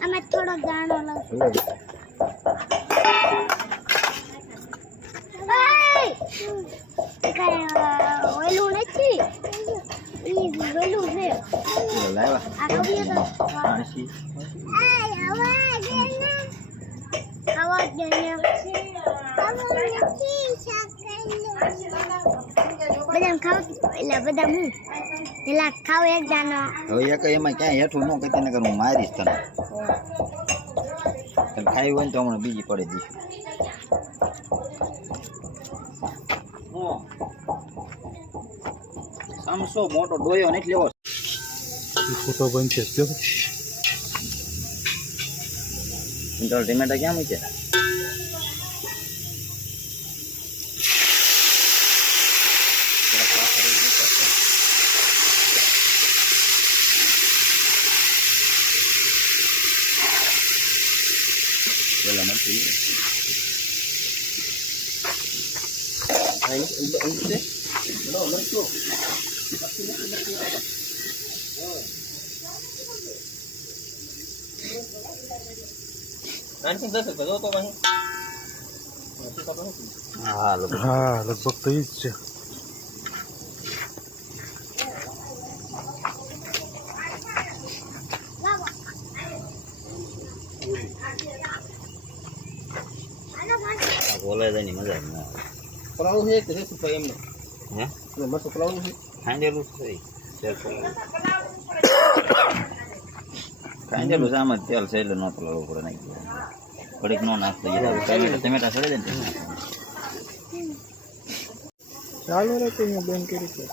અમે થોડો દાણો લઉં ઓલું નથી ઈ ઓલું છે લાવ્યા આ કબીએ તો હાસી આવાજ દેને બદામ ખાવ એટલે બદામ હું પેલા ખાવ એક દાણો હવે એક એમાં ક્યાંય હેઠું ન કઈ તને હું મારીશ તને ખાઈ હોય ને તો હમણાં બીજી પડી દઈશ સમસો મોટો ડોયો નથી લેવો ફોટો બનશે જો ટમેટા ક્યાં મૂક્યા પેલા નથી હા લગભગ તો ઈ જ છે બોલે તો નહીં મજા ના પલાવું છે કે શું થાય એમને હે મસ્ત પલાવું છે ખાંડેલું ખાંડેલું સામે તેલ છે એટલે ન પલાવવું પડે નાખી ઘડીક નો નાખતો ટમેટા સડે છે ને ચાલો રે તો હું બેન કરી છે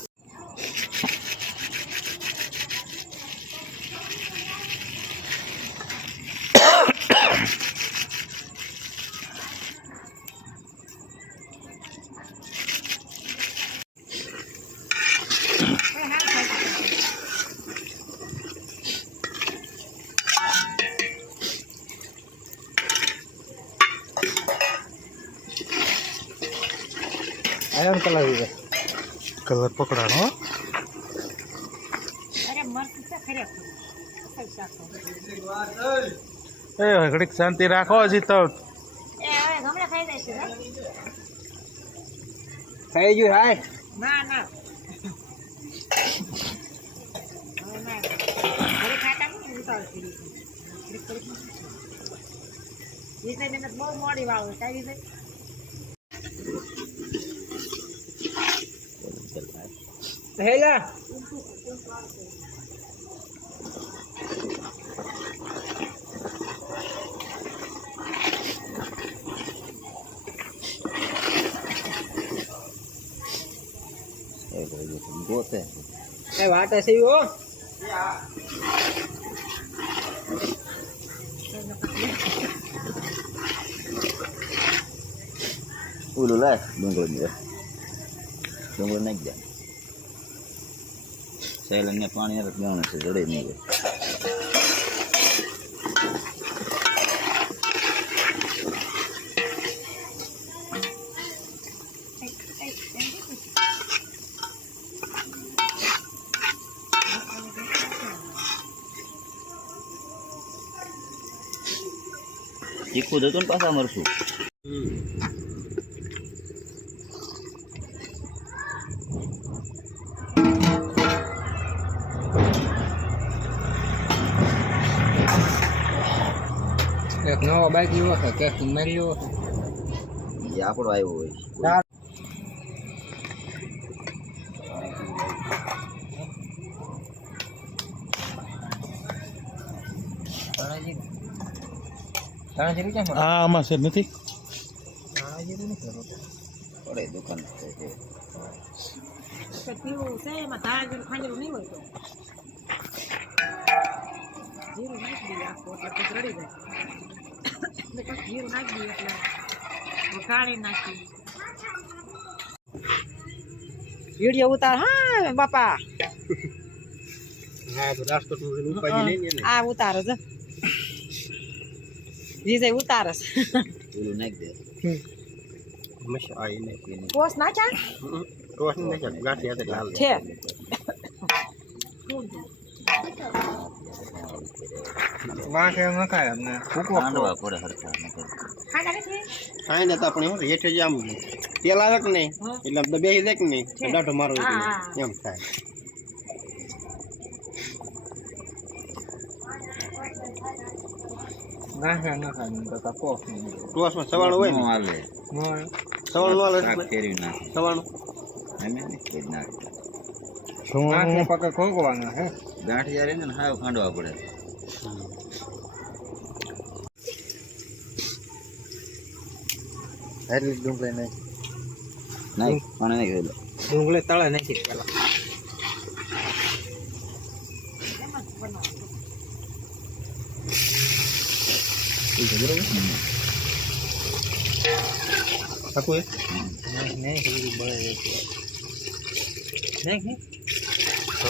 આયન કલર પકડાનો અરે મસ્ત છે ખરેખર એ ઘડીક શાંતિ રાખો હજી તો એ હવે ગમડા ખાઈ જાય છે ખાઈ ગયું હાય ના ના હવે ના ઘરે ખાતા નહીં ઉતાવળ કરી વિજય ને બહુ મોડી વાવ કાઈ વિજય હેલા ગોતે એ વાટે છે ઓ ઓલું લાય ડુંગળી નાખી દે સેલને પાણી નથી દેવાનું છે જડે નહીં તીખું જતું ને પાછા મરશું એક નવો બાઈક લેવો છે કે મારી લેવો છે એ આપણો આવ્યો હોય હા આમાં છે નથી પડે દુકાન પીવું છે એમાં ધાણા ખાંડેલું નહીં હોય તો જીરું નાખી દઈએ આખો એટલે પછી રડી જાય એટલે પછી જીરું નાખી દઈએ એટલે વઘારી નાખી વિડીયો ઉતાર હા બાપા હા તો નાસ્તો ઉપાડી લઈને આ ઉતારો છે વિજય ઉતારસ ઓલું નાખી દે મશા આઈ ને કોસ નાખ્યા કોસ ને ગાંઠિયા તે લાલ છે વાંકે નખાય અમને ભૂકો કાંડવા પડે હરખા નકર. ખાડા નથી કાંઈ ને તો આપણે શું હેઠે જ આમ તેલ આવે કે નહીં એટલે આમ તો બેસી જાય કે નહીં તો દાઢો મારવો હા, જોઈએ. હા. એમ થાય. વાંકે નખાય ને તો કોક ટોસમાં સવાણું હોય નો ને હાલે. સવાણું હાલે શાક છે? ફેરવી નાખે. સવાણું અમે નહીં ફેરવી નાખે. વાંકે પકડ ખોકવાના હે ગાંઠિયા રહીને ને હાવ ખાંડવા પડે. એટલી ડુંગળી નહીં નહીં પાણી નહીં ખાઈ લે. ડુંગળી તળે નાખી પેલા આખું એ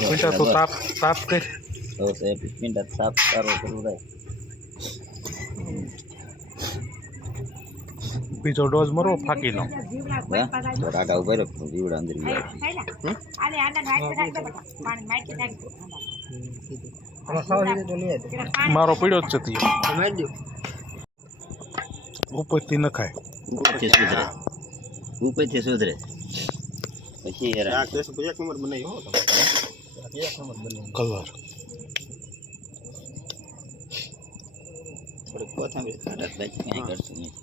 બેટા તો તાપ કર તો સાહેબ પિંડા સાફ સારો કરવું રહે. બીજો ડોઝ મરો ફાકી નો જીવડા હા? કોઈ પાછા તો રાડા ઉભા રહ્યો જીવડા અંદર ગયા. આલે આના નાખી નાખ દે બેટા પાણી નાખી નાખ દે આમાં ખાવા દીધું તો લઈ આવજો પેલા પાણી મારો પીડ્યો જ છે તી. મારી દો ઉપરથી ન ખાય ઉપરથી સુધરે. ઉપરથી સુધરે. પછી હેરાન. આ કેસ એક નંબર બનાવી હો તમે. એક નંબર બનાવી કલર થોડીક કોથમીર કાઢા જ બાકી કાંઈ કરશું નહીં.